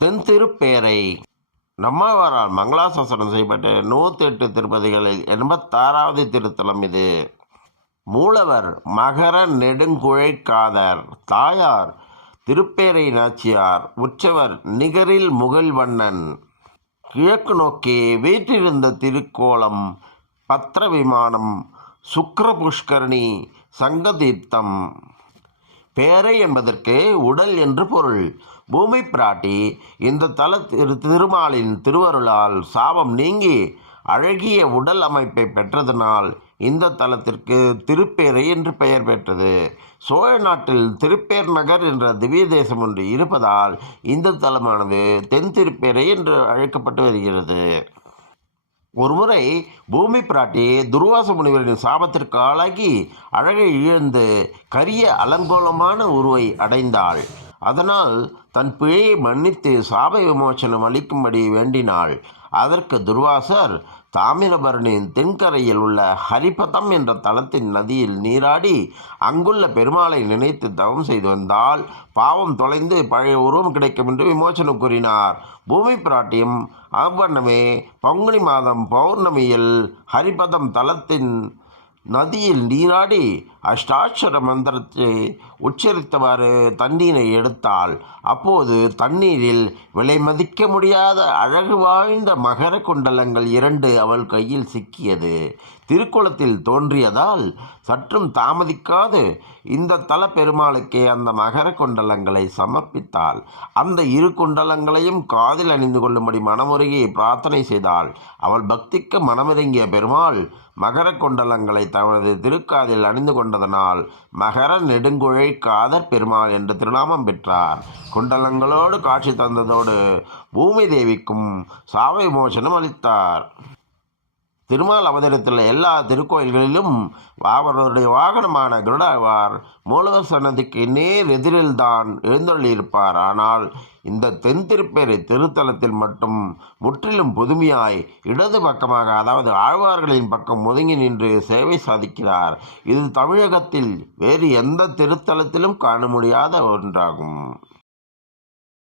தென்திருப்பேரை நம்மாழ்வாரால் மங்களாசாசனம் செய்யப்பட்ட 108 திருப்பதிகளில் 86வது திருத்தலம் இது. மூலவர் மகர நெடுங்குழைக்காதர், தாயார் திருப்பேரை நாச்சியார், உற்சவர் நிகரில் முகில்வண்ணன். கிழக்கு நோக்கி வீற்றிருந்த திருக்கோலம், பத்திர விமானம், சுக்கிர புஷ்கரணி, சங்கதீர்த்தம். பேரை என்பதற்கு உடல் என்று பொருள். பூமி பிராட்டி இந்த திருமாலின் திருவருளால் சாபம் நீங்கி அழகிய உடல் அமைப்பை பெற்றதனால் இந்த தலத்திற்கு திருப்பேரை என்று பெயர் பெற்றது. சோழ நாட்டில் திருப்பேர் நகர் என்ற திவ்ய தேசம் ஒன்று இருப்பதால் இந்த தலமானது தென் திருப்பேரை என்று அழைக்கப்பட்டு வருகிறது. ஒருமுறை பூமி பிராட்டி துர்வாச முனிவரின் சாபத்திற்கு ஆளாகி அழகை இழந்து கரிய அலங்கோலமான உருவை அடைந்தாள். அதனால் தன் பிழையை மன்னித்து சாப விமோசனம் அளிக்கும்படி வேண்டினாள். அதற்கு துர்வாசர் தாமிரபரணியின் தென்கரையில் உள்ள ஹரிபதம் என்ற தலத்தின் நதியில் நீராடி அங்குள்ள பெருமாளை நினைத்து தவம் செய்து வந்தால் பாவம் தொலைந்து பழைய உருவம் கிடைக்கும் என்று விமோசனம் கூறினார். பூமி பிராட்டியும் அவ்வண்ணமே பங்குனி மாதம் பௌர்ணமியில் ஹரிபதம் தலத்தின் நதியில் நீராடி அஷ்டாட்சர மந்திரத்தை உச்சரித்தவாறு தண்ணீரை எடுத்தாள். அப்போது தண்ணீரில் விலை மதிக்க முடியாத அழகு வாய்ந்த மகர குண்டலங்கள் 2 அவள் கையில் சிக்கியது. திருக்குளத்தில் தோன்றியதால் சற்றும் தாமதிக்காது இந்த தல பெருமாளுக்கே அந்த மகர குண்டலங்களை சமர்ப்பித்தாள். அந்த 2 குண்டலங்களையும் காதில் அணிந்து கொள்ளும்படி மனமுருகி பிரார்த்தனை செய்தாள். அவள் பக்திக்கு மனமிறங்கிய பெருமாள் மகர குண்டலங்களை தனது திருக்காதில் அணிந்து கொண்டதனால் மகர நெடுங்குழைக்காதர் பெருமாள் என்று திருநாமம் பெற்றார். குண்டலங்களோடு காட்சி தந்ததோடு பூமி தேவிக்கும் சாப விமோசனம் அளித்தார். திருமால் அவதரித்துள்ள எல்லா திருக்கோயில்களிலும் அவருடைய வாகனமான கருடாழ்வார் மூலவர் சன்னதிக்கு நேர் எதிரில்தான் எழுந்தருளியிருப்பார். ஆனால் இந்த தென் திருப்பேரை திருத்தலத்தில் மட்டும் முற்றிலும் புதுமையாய் இடது பக்கமாக, அதாவது ஆழ்வார்களின் பக்கம் ஒதுங்கி நின்று சேவை சாதிக்கிறார். இது தமிழகத்தில் வேறு எந்த திருத்தலத்திலும் காண முடியாத ஒன்றாகும்.